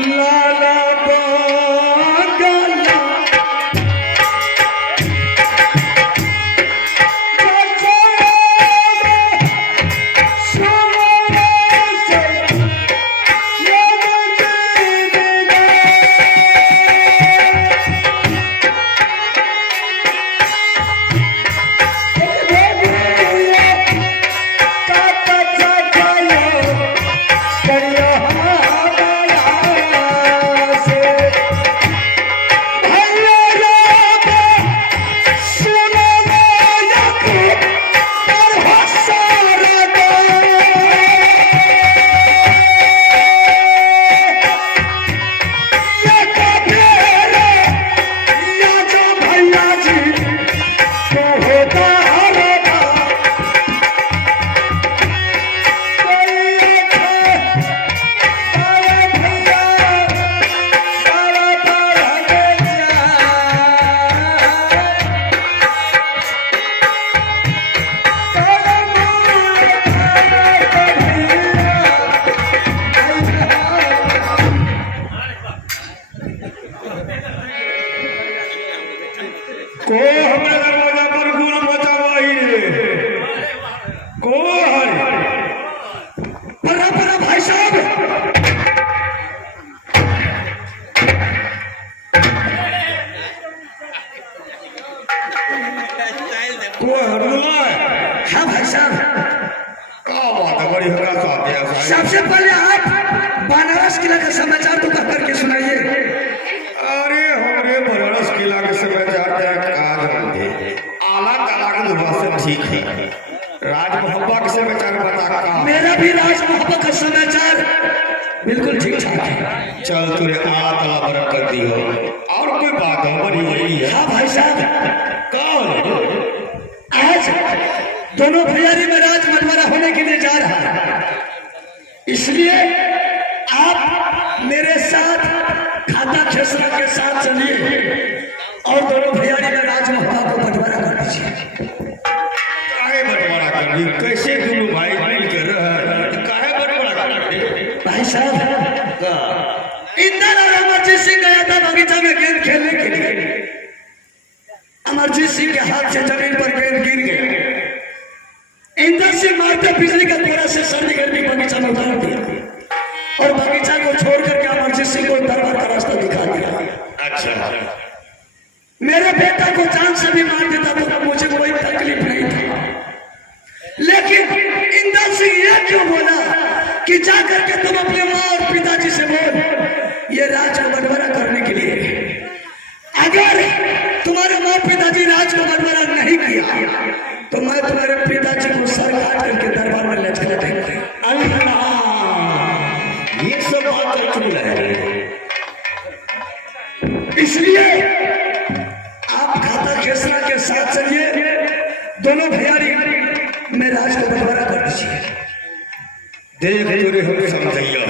लाला बागला को हमें दरवाजा पर गुल बचावाई रे को हरे परा भाई साहब को हरला हाँ भाई साहब का बात है बड़ी हल्का साथ है सबसे पहले आप बनारस किला का समाचार तो करके सुनाइए। अरे हमारे बनारस किला के समाचार आला ताला के दुआ से ठीक है। राज मोहब्बा के समाचार बता का मेरा भी राज मोहब्बा का समाचार बिल्कुल ठीक ठाक है। चल तुरे आला ताला बरकत दी हो और कोई बात हो बड़ी वही है। हाँ भाई साहब कौन आज दोनों भैयारी में राज बंटवारा होने के लिए जा रहा है, इसलिए आप मेरे साथ खाता खेसरा के साथ चलिए और दोनों भैयारी में राज मोहब्बा को बंटवारा कर दीजिए। काहे बंटवारा कर दी? कैसे दोनों भाई मिलकर काहे बंटवारा कर दी? भाई साहब इंदर और अमरजीत सिंह गया था बगीचा में गेंद खेलने के लिए। अमरजीत सिंह के हाथ से जमीन पर गेंद गिर गई। इंदर सिंह मारते बिजली का कोड़ा से सर निकल भी बगीचा में उतार दिया और बगीचा को छोड़ करके अमरजीत सिंह को दरबार का रास्ता दिखा दिया। अच्छा मेरे बेटा को जान से भी मार देता तो मुझे कोई तकलीफ नहीं था, लेकिन इंदर सिंह ये क्यों बोला कि जाकर के तुम अपने माँ और पिताजी से बोल ये राज को बंटवारा करने के लिए। अगर तुम्हारे माँ पिताजी राज को बंटवारा नहीं किया तो मैं तुम्हारे पिताजी को सर काट करके दरबार में ले चला देंगे। ये सब बात चल है, इसलिए आप खाता खेसरा के साथ चलिए, दोनों भैयारी में राज को बंटवारा कर दीजिए। देख हम समझिए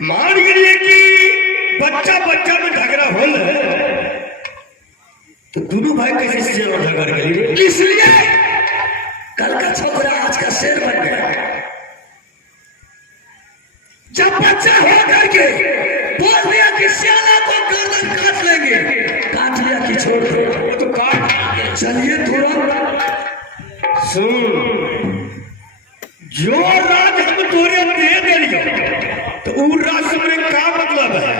मान लीजिए कि बच्चा बच्चा में झगड़ा हो तो दोनों भाई कैसे झगड़ गए, इसलिए कल का छोकरा आज का शेर बन गया। जब बच्चा हो करके बोल दिया कि सियाना को गर्दन काट लेंगे, काट लिया कि छोड़ दो तो काट चलिए तुरंत सुन जो राज हम तोरे दे देंगे तो वो राज में क्या मतलब है?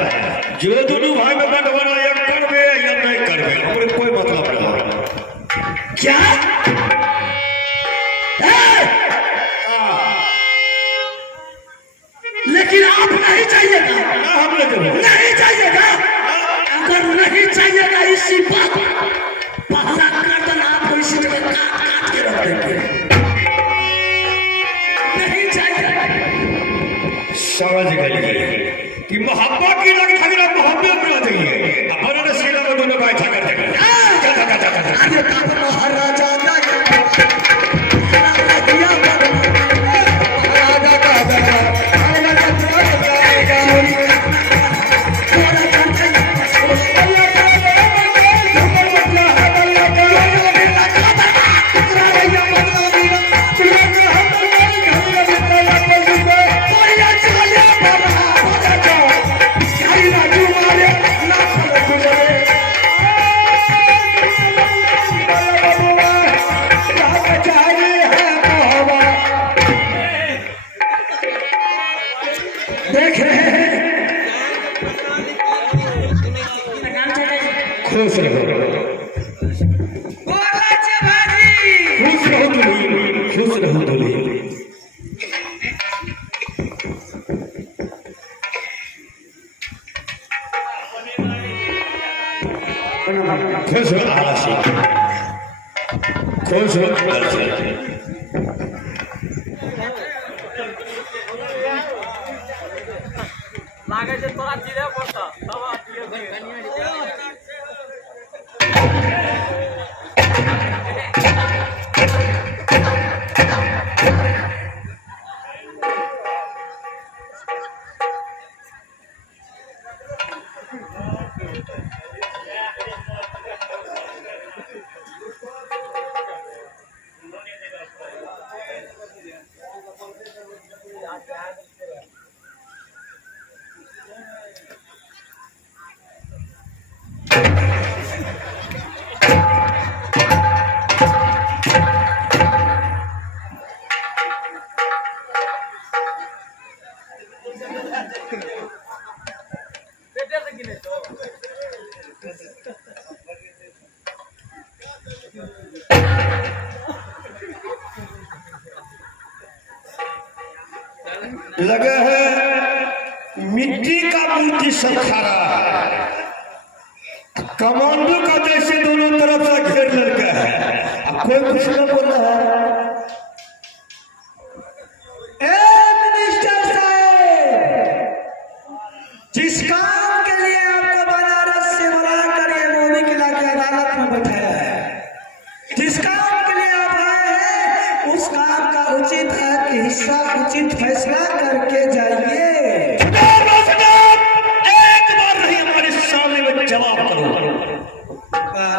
जो दोनों भाई में बंटवारा या करवे या नहीं करवे हमारे कोई मतलब नहीं। क्या लेकिन आप नहीं चाहिएगा, नहीं चाहिएगा। अगर नहीं चाहिएगा इसी बात पहला गर्दन आपको इसी जगह काट काट के रख देंगे। नहीं चाहिए समझ गए कि मोहब्बत की लग झगड़ा मोहब्बत में देंगे अपन रसीला में दोनों भाई झगड़ देंगे। महाराजा देख रहे हैं। खुश रहो, खुश रहो दुल्ही, खुश रहो दुल्ही। खुश हो आशी, खुश हो लागे जे तोरा चिरे पड़ता तब लगे है मिट्टी का मूर्ति सब खड़ा है, कमांडो का जैसे दोनों तरफ से घेर लड़का है। अब कोई कुछ न बोल रहा है। मिनिस्टर साहब, जिस काम के लिए आपको बनारस से बुला कर ये मोदी किला की अदालत में बैठाया है, जिस काम के लिए आप आए हैं, उस काम का उचित है कि हिस्सा उचित फैसला करके जाइए। एक बार नहीं हमारे सामने में जवाब करो।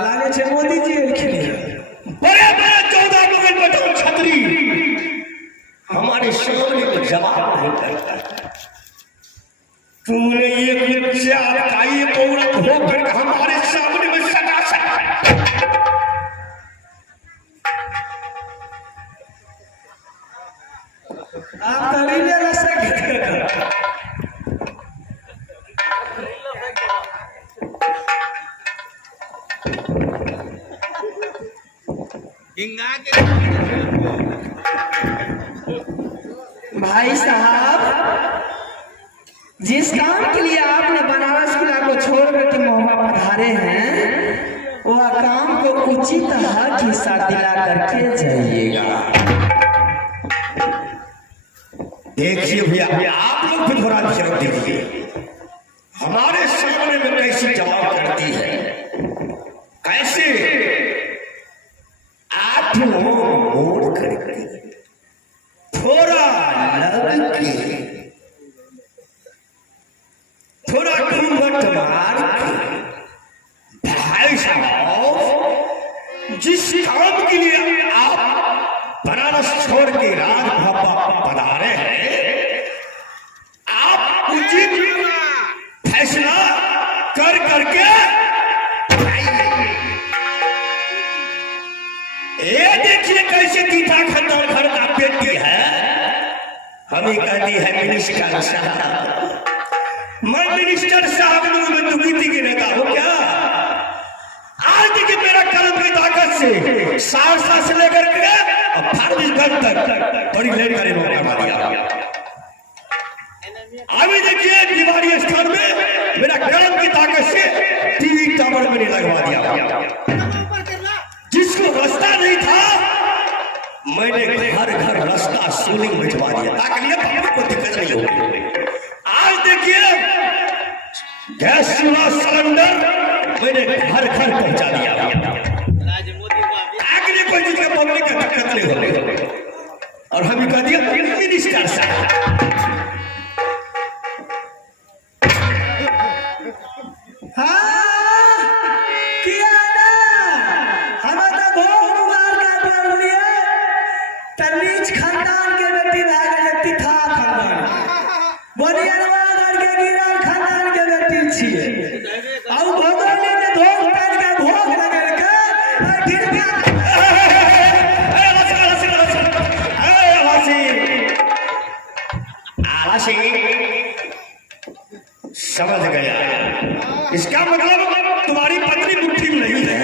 लाने से मोदी जी बड़े बड़े 14 मुगल बटन छतरी हमारे सामने में जवाब नहीं करता। तूने ये औरत होकर हमारे सामने में सटा आप तभी ले रह सकते। भाई साहब, जिस काम के लिए आपने बनारस किला को छोड़कर के मोहम्मद पधारे हैं, वह काम को उचित हक हिस्सा दिला करके जाइएगा। देखिए भैया, आप लोग भी थोड़ा ध्यान दीजिए। हमारे सामने में कैसे जवाब करती है, कैसे आप मोड़ करके थोड़ा लग के थोड़ा घूंघट मार के, भाई साहब, जिस काम के लिए आप बनारस छोड़ के राजभवन पधारे हैं, आप उचित फैसला कर करके ये देखिए कैसे तीता खंडर घर का बेटी है। हमें कहती है मिनिस्टर साहब, मैं मिनिस्टर साहब में दुखी के नेता हूँ क्या? आज देखिए मेरा कलम की ताकत से सहरसा से लेकर के और फारबिसगंज तक बड़ी लड़ाई मौका दिया। अभी देखिए दीवारी स्थान में मेरा कलम की ताकत से टीवी टावर में लगवा दिया। जिसको रास्ता नहीं था, मैंने घर घर रास्ता सोलिंग भिजवा दिया ताकि ये पब्लिक को दिक्कत नहीं होगी। आज देखिए गैस चूल्हा सिलेंडर मैंने घर घर पहुंचा दिया ताकि कोई दिक्कत पब्लिक को दिक्कत नहीं होगी। और हम कह दिया मिनिस्टर साहब, खानदान के बेटी भागती था, खानदान बनियानवा करके गिरल खानदान के बेटी छिए। आउ भगवान ने धोख कर के भोग लगल के फिर क्या आवासी समझ गया। इसका मतलब तुम्हारी पत्नी मुट्ठी में नहीं है,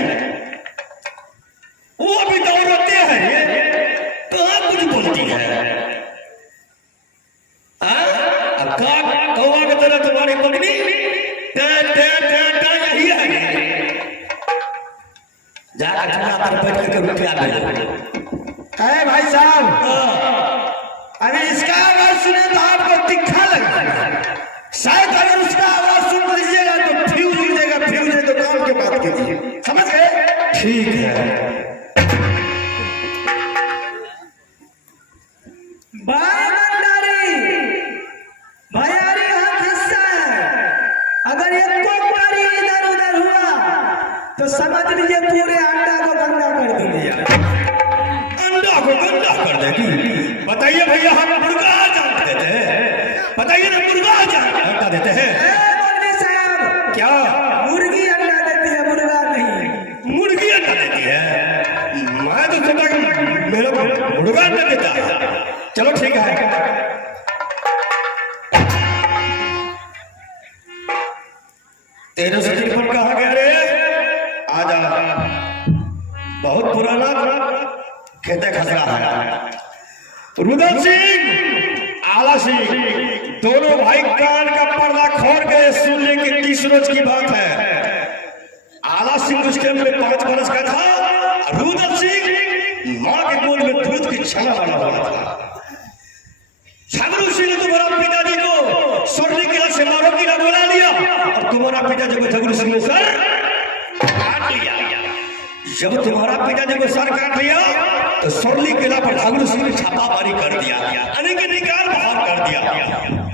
वो अभी दौड़ते हैं, कहाँ कुछ बोलती है। अब कौवा की तरह तुम्हारी पत्नी यही है। जाकर चुना पर बैठ करके रुपया अरे भाई साहब, अभी इसका आवाज सुने तो आपको तिखा लगा, शायद अगर उसका आवाज सुन लीजिएगा तो फ्यूज लीजिएगा, फ्यूज है तो काम के बात कीजिए, समझ गए? ठीक है। भाई भंडारी, भैयारी हाथ हिस्सा है, अगर एक कोकरी इधर उधर हुआ तो समझ लीजिए पूरे अंडा को गंदा कर दिया। अंडा को गंदा कर देगी? बताइए भैया, हम मुर्गा जान देते हैं, बताइए ना, मुर्गा जान अंडा देते हैं? मौलवी साहब, क्या मुर्गी अंडा देती है, मुर्गा नहीं। मुर्गी अंडा देती है? मैं तो सोचा कि मेरा मुर्गा अंडा देता है। चलो ठीक है। तेरे से टेलीफोन कहाँ गया रे? आजा, बहुत पुराना खेते खसरा है। रुदल सिंह, आला सिंह, दोनों भाई कान का पर्दा खोल के सुन ले कि किस रोज की बात है। आला सिंह उस टाइम में 5 बरस का था, रुदल सिंह माँ के गोद में दूध की छना बना हुआ था। छगरू सिंह ने तुम्हारा पिताजी को सोने के हाथ से मारो की ना बुला लिया और तुम्हारा पिताजी को छगरू सिंह ने सर काट लिया। जब तुम्हारा पिताजी को सर काट लिया तो सोरली किला पर छगरू सिंह ने छापामारी कर दिया, यानी कि निकाल बाहर कर दिया।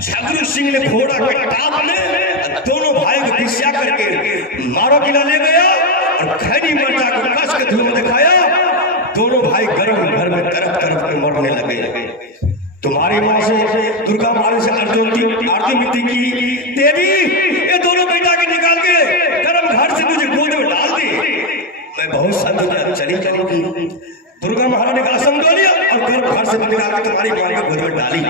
छगरू सिंह ने घोड़ा के टाप में दोनों भाई को घिसिया करके मारो किला ले गया और खैनी मर्दा को कस के धुआं दिखाया। दोनों भाई गर्म घर में तरफ तरफ के मरने लगे। तुम्हारी माँ से दुर्गा माँ से आरती मिट्टी की देवी, ये दोनों बेटा के निकाल के गर्म घर से मुझे गोद में डाल दी। मैं बहुत सारी चली दुर्गा महारानी का आसन दो लिया और गर्म घर से निकाल के तुम्हारी माँ के गोद में डाली।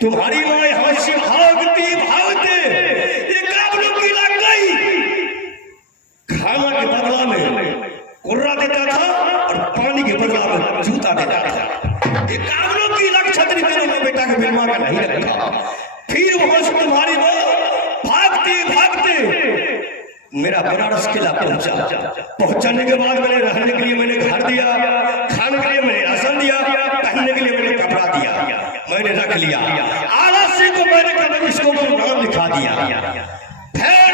तुम्हारी माँ यहाँ से भागती भागते एक काबलू की लग गई। खाना के बदला में कुर्रा देता था और पानी के बदला में जूता देता था। ये काबलू की लग छतरी में बेटा के बिलवा का नहीं रखा। फिर वहां से तुम्हारी माँ भागते भागते मेरा बनारस किला पहुंचाने के बाद मैंने रहने के लिए मैंने घर दिया, खाने के लिए मैंने राशन दिया, पहनने के लिए मैंने कपड़ा दिया, मैंने रख लिया। आला सिंह को मैंने कभी इसको नाम लिखा दिया। फिर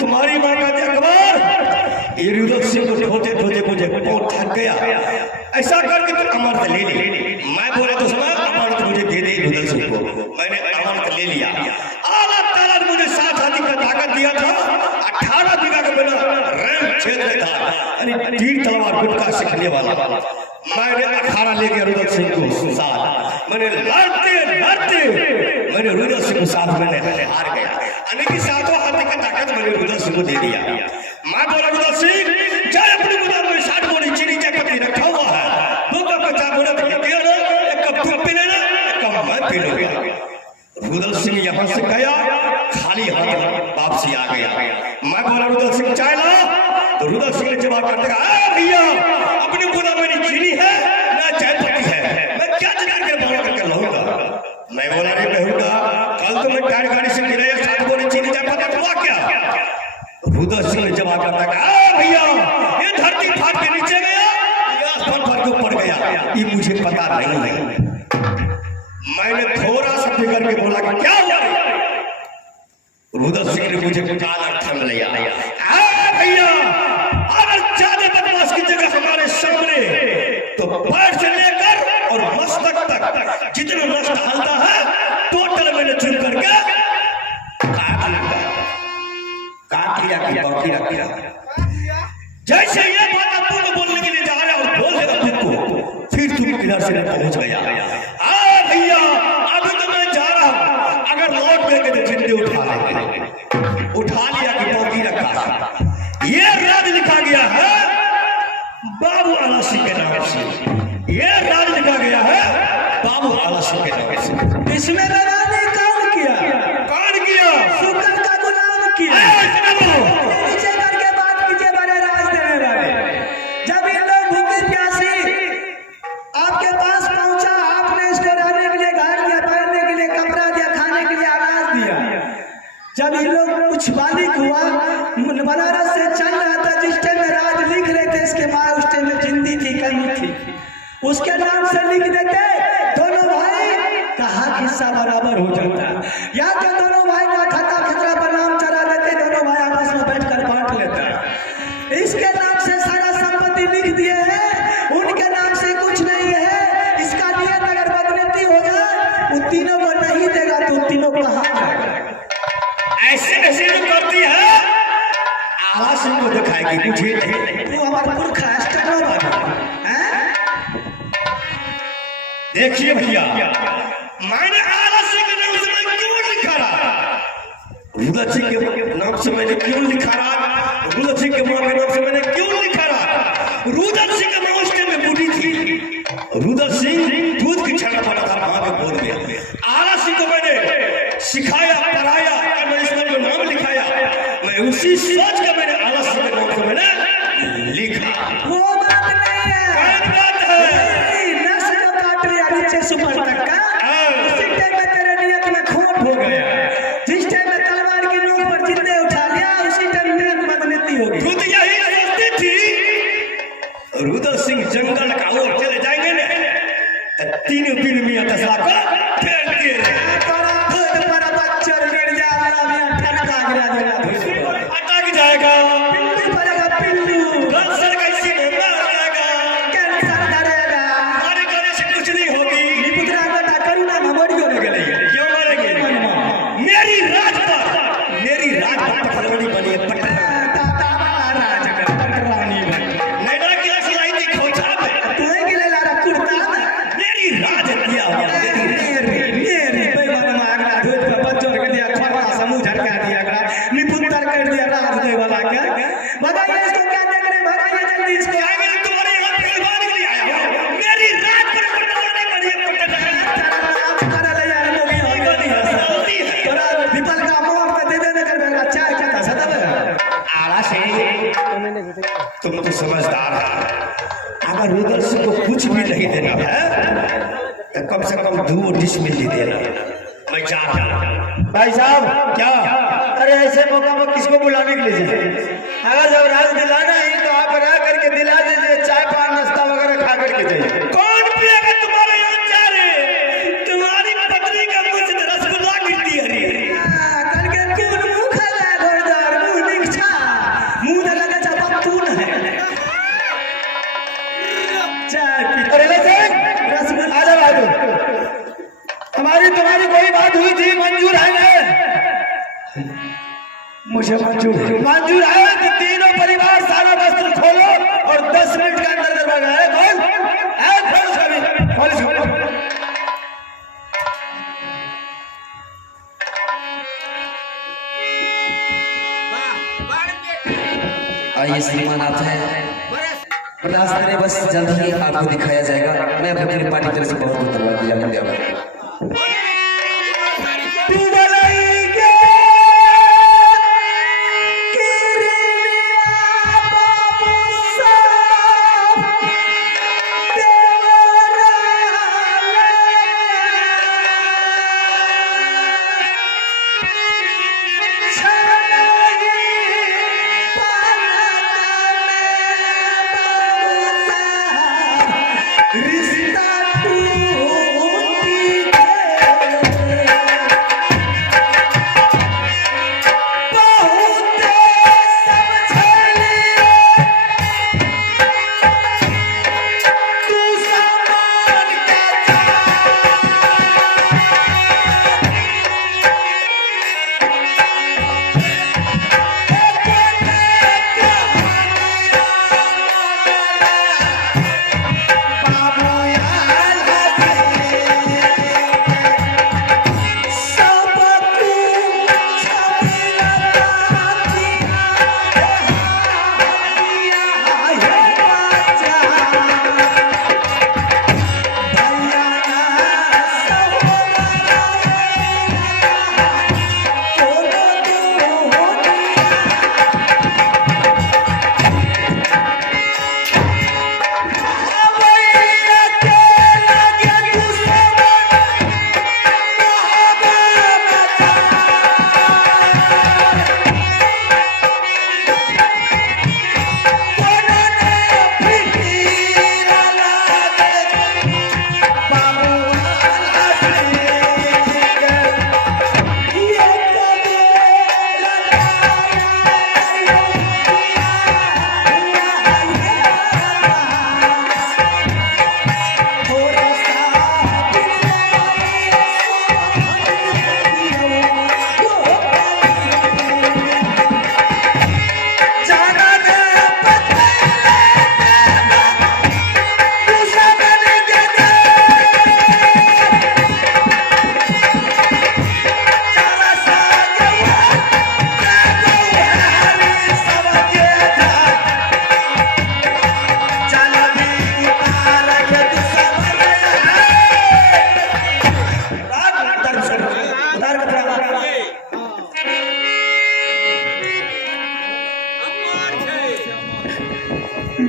तुम्हारी माँ का अकबर ये रुदल सिंह को धोते धोते मुझे बहुत थक गया, ऐसा करके तो अमरत ले ली। मैं बोले तो सुना, अमरत मुझे दे दे रुदल सिंह को, मैंने अमरत ले लिया। अल्लाह ताला ने मुझे 7 हाथी का ताकत दिया था, 18 बीघा का मेरा रैंक क्षेत्र था, यानी तीर तलवार गुटका सीखने वाला। मैंने 18 ले गया रुदल सिंह को साथ, मैंने लड़ते लड़ते मैंने रुदल सिंह को साथ मैंने हार गया, यानी कि 7 हाथी का ताकत मैंने रुदल सिंह को दे दिया। मैं बोला रुदल सिंह चाहे अपनी गुदाम में 60 बोरी चीनी चायपत्ती रखा हुआ है, 2 कप का चाय बोला तो पिया ना, 1 कप तुम पी लेना, 1 कप मैं पी लूंगा। रुदल सिंह यहाँ से गया, खाली हाथ वापसी आ गया। मैं बोला रुदल सिंह चाय ला, तो रुदल सिंह ने जवाब करते कहा, भैया अपनी गुदाम में चीनी है ना चायपत्ती है, मैं क्या जगह के बाहर करके लाऊंगा। मैं बोला रे बेहुदा, कल तो मैं टायर गाड़ी से गिराया 60 बोरी चीनी चायपत्ती, हुआ क्या? रुदल सिंह ने जवाब करता कहा, भैया ये धरती फाट के नीचे गया, आसमान पर को पड़ गया, ये मुझे पता नहीं है। मैंने थोड़ा सा फिकर के बोला कि क्या हुआ? रुदल सिंह ने मुझे काला थम लिया। भैया अगर ज्यादा बदमाश की जगह हमारे सामने तो पैर से लेकर और मस्तक तक जितना नष्ट हलता है टोटल मैंने चुन करके काट लिया कि बाकी रख दिया। जैसे ये बात आपको तो बोलने के लिए जा रहा और बोल देगा तुमको, फिर तुम किधर से पहुंच गया। भैया अभी तो मैं जा रहा हूं, अगर लौट गए तो जिंदे उठा लेंगे। उठा लिया कि बाकी रखा। ये राज लिखा गया है बाबू आला सिंह के नाम से, ये राज लिखा गया है बाबू आला सिंह के नाम से। इसमें मैंने कौन किया? कौन किया? शुक्र का गुलाम जब ये लोग कुछ बालिक हुआ, बनारस से चल रहा था, जिस टाइम में राज लिख रहे थे इसके माँ उस टाइम में जिंदी थी, कहीं थी, उसके नाम से लिख देते दोनों भाई का हक हिस्सा बराबर हो जाता, या तो दोनों भाई का खाता खतरा पर नाम चढ़ा देते, दोनों भाई आपस में बैठकर बांट लेता। इसके नाम से सारा संपत्ति लिख दिए हैं, उनके नाम से कुछ नहीं है। इसका नियत अगर बदनीति हो जाए, वो तीनों को नहीं देगा तो तीनों को हाथ जाएगा। ऐसे ऐसे जो करती है आला सिंह को दिखाएगी मुझे नहीं। तू हमारा पुरखा स्टनो बाबा हैं? देखिए भैया, मैंने आला सिंह के नाम से क्यों लिखा रहा, रुद्र सिंह के नाम से मैंने क्यों लिखा रहा, रुद्र सिंह के मां के नाम से मैंने क्यों लिखा रहा। रुद्र सिंह के नाम उसके में बूढ़ी थी, रुद्र सिंह दूध की छाना पड़ा था मां के गोद में। आला सिंह को मैंने सिखाया पढ़ाया, मैंने इसका जो नाम लिखाया, मैं उसी सोच के मैंने आला सिंह के नाम से मैंने लिखा। वो बात नहीं है, बात है नस्ल काट लिया नीचे सुपर तक का, उसी टाइम में तेरे नियत में खोट हो गया। जिस टाइम में तलवार की नोक पर जिंदे उठा लिया, उसी टाइम नियत बदनीति हो गई। खुद यही सोचती थी रुद्र सिंह जंगल का ओर चले जाएंगे ना तो तीनों दिन मियां दशा को फेंकते रहे। अटक जाएगा कैंसर का इसी में मर जाएगा, हमारे करने से कुछ नहीं होगी। क्यों मरेंगे? मेरी राज पर पटरानी बनी है, पटरानी नैना की सिलाई थी खोचा में, मेरी राज दिया हुआ बताइए इसको क्या देख रहे हैं? भगाइए जल्दी इसको। तुम्हारे यहाँ पहलवान के लिए आया हूँ, मेरी राज पर पटरानी बनी है, तुम तो समझदार है। अगर रुद्र सिंह को कुछ भी नहीं देना है तो कम से कम 2 डिश मिल देना। मैं जा रहा हूं। भाई साहब क्या? अरे ऐसे मौका पर किसको बुलाने के लिए जाए? अगर जब राज दिलाना ही तो आप बना करके दिला दीजिए, चाय पान नाश्ता वगैरह खा करके जाइए। कौन पिएगा तुम्हारे यहाँ चाय? तुम्हारी पत्नी का मुझ से रसगुल्ला गिरती है करके कौन मुंह खाला गोरदार मुंह निकछा मुंह न लगा चापा तू न है चाय पी। अरे रसगुल्ला आ जाओ, हमारी तुम्हारी कोई बात हुई थी, मंजूर है ना? मुझे मंजूर है कि तीनों परिवार सारा वस्त्र खोलो और 10 मिनट के अंदर दरवाजा है खोल सभी खोल। आइए श्रीमान आते हैं, बर्दाश्त करें, बस जल्द ही आपको दिखाया जाएगा। मैं अपनी पूरी पार्टी की तरफ से बहुत बहुत धन्यवाद दिया। रिश्ता टूटी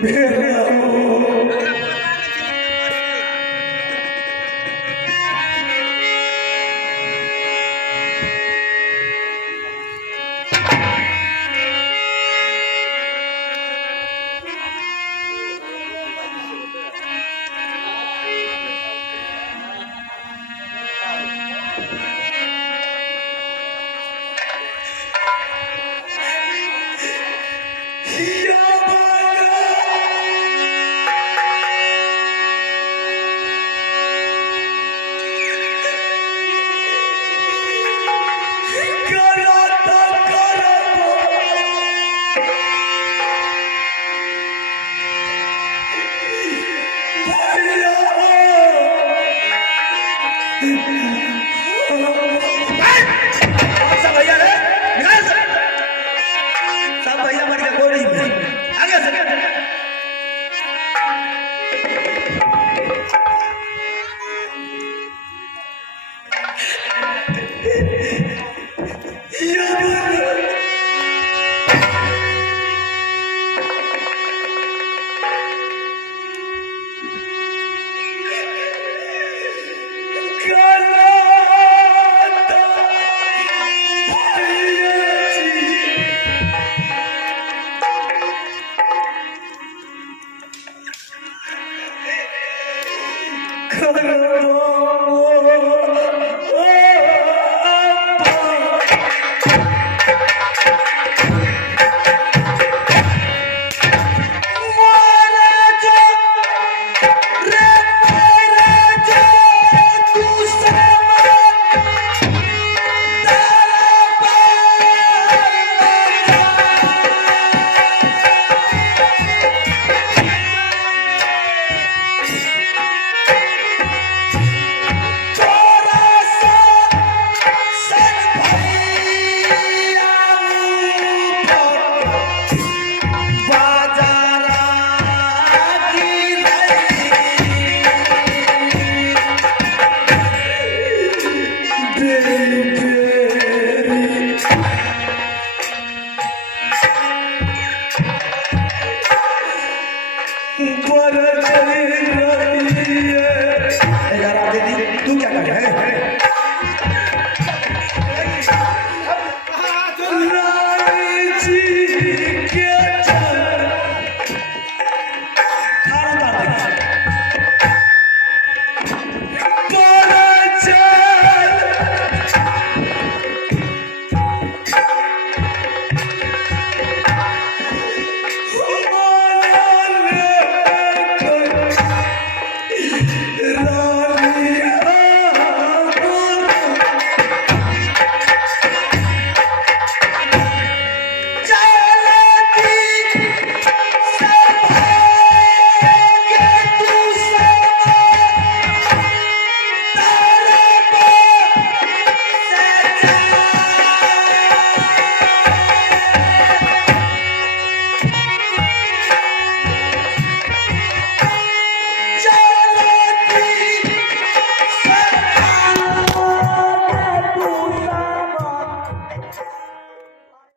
भेड़ आओ